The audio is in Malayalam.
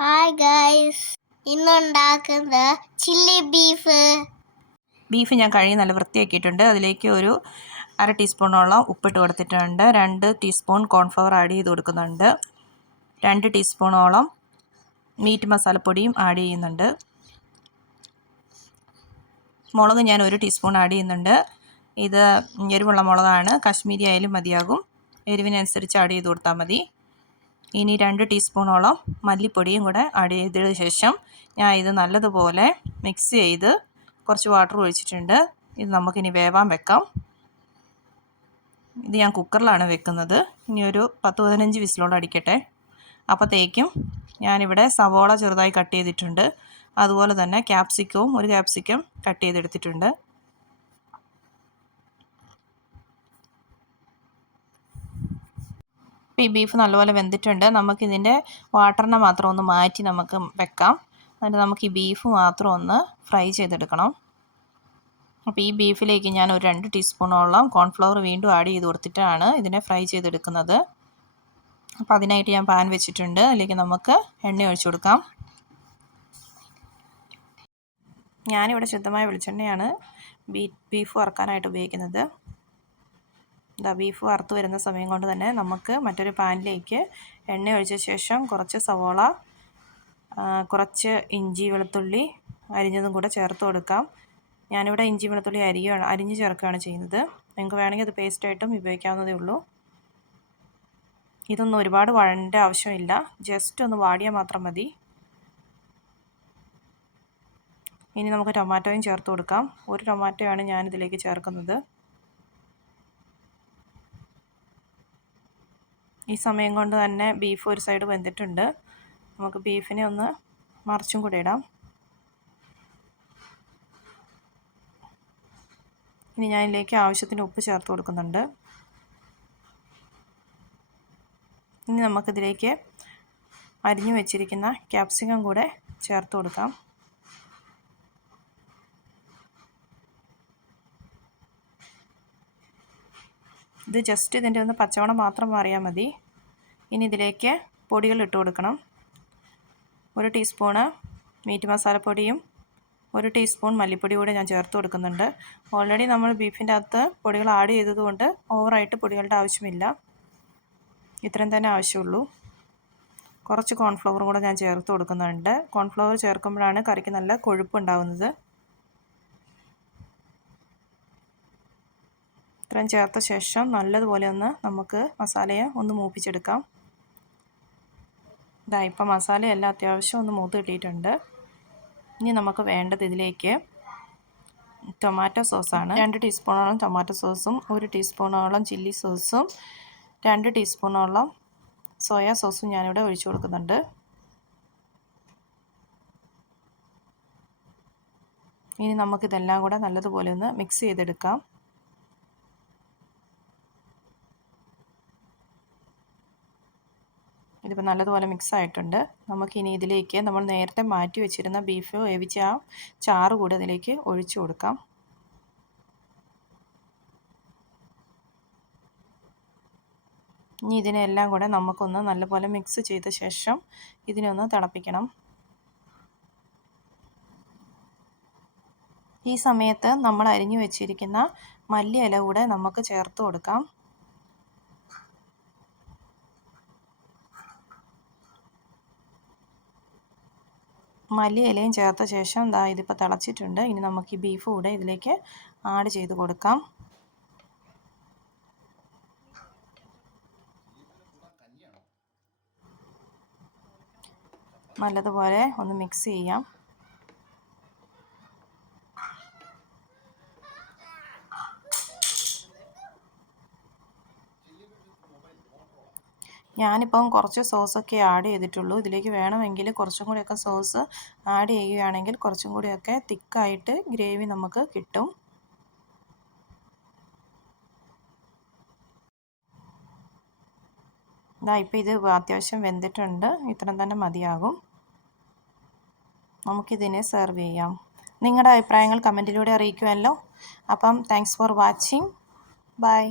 ഹായ് ഗൈസ് ഇന്നുണ്ടാക്കുന്നത് ചില്ലി ബീഫ് ബീഫ് ഞാൻ കഴുകി നല്ല വൃത്തിയാക്കിയിട്ടുണ്ട്. അതിലേക്ക് ഒരു അര ടീസ്പൂണോളം ഉപ്പിട്ട് കൊടുത്തിട്ടുണ്ട്. രണ്ട് ടീസ്പൂൺ കോൺഫ്ലവർ ആഡ് ചെയ്ത് കൊടുക്കുന്നുണ്ട്. രണ്ട് ടീസ്പൂണോളം മീറ്റ് മസാലപ്പൊടിയും ആഡ് ചെയ്യുന്നുണ്ട്. മുളക് ഞാൻ ഒരു ടീസ്പൂൺ ആഡ് ചെയ്യുന്നുണ്ട്. ഇത് എരിവുള്ള മുളകാണ്. കാശ്മീരി ആയാലും മതിയാകും. എരിവിനനുസരിച്ച് ആഡ് ചെയ്ത് കൊടുത്താൽ മതി. ഇനി രണ്ട് ടീസ്പൂണോളം മല്ലിപ്പൊടിയും കൂടെ ആഡ് ചെയ്തതിന് ശേഷം ഞാൻ ഇത് നല്ലതുപോലെ മിക്സ് ചെയ്ത് കുറച്ച് വാട്ടർ ഒഴിച്ചിട്ടുണ്ട്. ഇത് നമുക്കിനി വേവാൻ വെക്കാം. ഇത് ഞാൻ കുക്കറിലാണ് വെക്കുന്നത്. ഇനി ഒരു പത്ത് പതിനഞ്ച് വിസിലോട് അടിക്കട്ടെ. അപ്പോഴത്തേക്കും ഞാനിവിടെ സവോള ചെറുതായി കട്ട് ചെയ്തിട്ടുണ്ട്. അതുപോലെ തന്നെ ക്യാപ്സിക്കവും ഒരു ക്യാപ്സിക്കം കട്ട് ചെയ്തെടുത്തിട്ടുണ്ട്. ഈ ബീഫ് നല്ലപോലെ വെന്തിട്ടുണ്ട്. നമുക്കിതിന്റെ വാട്ടറിനെ മാത്രം ഒന്ന് മാറ്റി നമുക്ക് വെക്കാം. എന്നിട്ട് നമുക്ക് ഈ ബീഫ് മാത്രം ഒന്ന് ഫ്രൈ ചെയ്തെടുക്കണം. അപ്പോൾ ഈ ബീഫിലേക്ക് ഞാൻ ഒരു രണ്ട് ടീസ്പൂണോളം കോൺഫ്ലവർ വീണ്ടും ആഡ് ചെയ്ത് കൊടുത്തിട്ടാണ് ഇതിനെ ഫ്രൈ ചെയ്തെടുക്കുന്നത്. അപ്പോൾ അതിനായിട്ട് ഞാൻ പാൻ വെച്ചിട്ടുണ്ട്. അതിലേക്ക് നമുക്ക് എണ്ണ ഒഴിച്ചു കൊടുക്കാം. ഞാനിവിടെ ശുദ്ധമായ വെളിച്ചെണ്ണയാണ് ബീ ബീഫ് വറക്കാനായിട്ട് ഉപയോഗിക്കുന്നത്. ബീഫ് വറുത്ത് വരുന്ന സമയം കൊണ്ട് തന്നെ നമുക്ക് മറ്റൊരു പാനിലേക്ക് എണ്ണ ഒഴിച്ച ശേഷം കുറച്ച് സവോള കുറച്ച് ഇഞ്ചി വെളുത്തുള്ളി അരിഞ്ഞതും കൂടെ ചേർത്ത് കൊടുക്കാം. ഞാനിവിടെ ഇഞ്ചി വെളുത്തുള്ളി അരിയാണ് അരിഞ്ഞ് ചേർക്കുകയാണ് ചെയ്യുന്നത്. നിങ്ങൾക്ക് വേണമെങ്കിൽ അത് പേസ്റ്റായിട്ടും ഉപയോഗിക്കാവുന്നതേ ഉള്ളൂ. ഇതൊന്നും ഒരുപാട് വഴണ്ട ആവശ്യമില്ല. ജസ്റ്റ് ഒന്ന് വാടിയാൽ മാത്രം മതി. ഇനി നമുക്ക് ടൊമാറ്റോയും ചേർത്ത് കൊടുക്കാം. ഒരു ടൊമാറ്റോയാണ് ഞാനിതിലേക്ക് ചേർക്കുന്നത്. ഈ സമയം കൊണ്ട് തന്നെ ബീഫ് ഒരു സൈഡ് വെന്തിട്ടുണ്ട്. നമുക്ക് ബീഫിനെ ഒന്ന് മറിച്ചും കൂടി ഇടാം. ഇനി ഞാൻ ഇതിലേക്ക് ആവശ്യത്തിന് ഉപ്പ് ചേർത്ത് കൊടുക്കുന്നുണ്ട്. ഇനി നമുക്കിതിലേക്ക് അരിഞ്ഞു വെച്ചിരിക്കുന്ന ക്യാപ്സിക്കം കൂടെ ചേർത്ത് കൊടുക്കാം. ഇത് ജസ്റ്റ് ഇതിന്റെ ഒന്ന് പച്ചവണം മാത്രം മാറിയാൽ മതി. ഇനി ഇതിലേക്ക് പൊടികൾ ഇട്ട് കൊടുക്കണം. ഒരു ടീസ്പൂണ് മീറ്റ് മസാലപ്പൊടിയും ഒരു ടീസ്പൂൺ മല്ലിപ്പൊടി കൂടി ഞാൻ ചേർത്ത് കൊടുക്കുന്നുണ്ട്. ഓൾറെഡി നമ്മൾ ബീഫിന്റെ അകത്ത് പൊടികൾ ആഡ് ചെയ്തതുകൊണ്ട് ഓവറായിട്ട് പൊടികളുടെ ആവശ്യമില്ല. ഇത്രയും തന്നെ ആവശ്യമുള്ളൂ. കുറച്ച് കോൺഫ്ലവറും കൂടെ ഞാൻ ചേർത്ത് കൊടുക്കുന്നുണ്ട്. കോൺഫ്ലവർ ചേർക്കുമ്പോഴാണ് കറിക്ക് നല്ല കൊഴുപ്പ് ഉണ്ടാകുന്നത് ഇത്രയും ചേർത്ത ശേഷം നല്ലതുപോലെ ഒന്ന് നമുക്ക് മസാലയെ ഒന്ന് മൂപ്പിച്ചെടുക്കാം. ഇതാ ഇപ്പം മസാലയെല്ലാം അത്യാവശ്യം ഒന്ന് മൂത്ത് കിട്ടിയിട്ടുണ്ട്. ഇനി നമുക്ക് വേണ്ടത് ഇതിലേക്ക് ടൊമാറ്റോ സോസാണ്. രണ്ട് ടീസ്പൂണോളം ടൊമാറ്റോ സോസും ഒരു ടീസ്പൂണോളം ചില്ലി സോസും രണ്ട് ടീസ്പൂണോളം സോയാ സോസും ഞാനിവിടെ ഒഴിച്ചു കൊടുക്കുന്നുണ്ട്. ഇനി നമുക്കിതെല്ലാം കൂടെ നല്ലതുപോലെ ഒന്ന് മിക്സ് ചെയ്തെടുക്കാം. ഇതിപ്പോൾ നല്ലതുപോലെ മിക്സ് ആയിട്ടുണ്ട്. നമുക്കിനി ഇതിലേക്ക് നമ്മൾ നേരത്തെ മാറ്റി വെച്ചിരുന്ന ബീഫ് വേവിച്ച ആ ചാറ് കൂടി അതിലേക്ക് ഒഴിച്ചു കൊടുക്കാം. ഇനി ഇതിനെല്ലാം കൂടെ നമുക്കൊന്ന് നല്ലപോലെ മിക്സ് ചെയ്ത ശേഷം ഇതിനൊന്ന് തിളപ്പിക്കണം. ഈ സമയത്ത് നമ്മൾ അരിഞ്ഞു വെച്ചിരിക്കുന്ന മല്ലിയില കൂടെ നമുക്ക് ചേർത്ത് കൊടുക്കാം. മല്ലി ഇലയും ചേർത്ത ശേഷം ദാ ഇതിപ്പോൾ തിളച്ചിട്ടുണ്ട്. ഇനി നമുക്ക് ഈ ബീഫ് കൂടെ ഇതിലേക്ക് ആഡ് ചെയ്ത് കൊടുക്കാം. നല്ലതുപോലെ ഒന്ന് മിക്സ് ചെയ്യാം. ഞാനിപ്പം കുറച്ച് സോസൊക്കെ ആഡ് ചെയ്തിട്ടുള്ളൂ. ഇതിലേക്ക് വേണമെങ്കിൽ കുറച്ചും കൂടിയൊക്കെ സോസ് ആഡ് ചെയ്യുകയാണെങ്കിൽ കുറച്ചും കൂടിയൊക്കെ തിക്കായിട്ട് ഗ്രേവി നമുക്ക് കിട്ടും. ഇതാ ഇപ്പോൾ ഇത് അത്യാവശ്യം വെന്തിട്ടുണ്ട്. ഇത്രയും തന്നെ മതിയാകും. നമുക്കിതിനെ സെർവ് ചെയ്യാം. നിങ്ങളുടെ അഭിപ്രായങ്ങൾ കമന്റിലൂടെ അറിയിക്കുമല്ലോ. അപ്പം താങ്ക്സ് ഫോർ വാച്ചിങ് ബൈ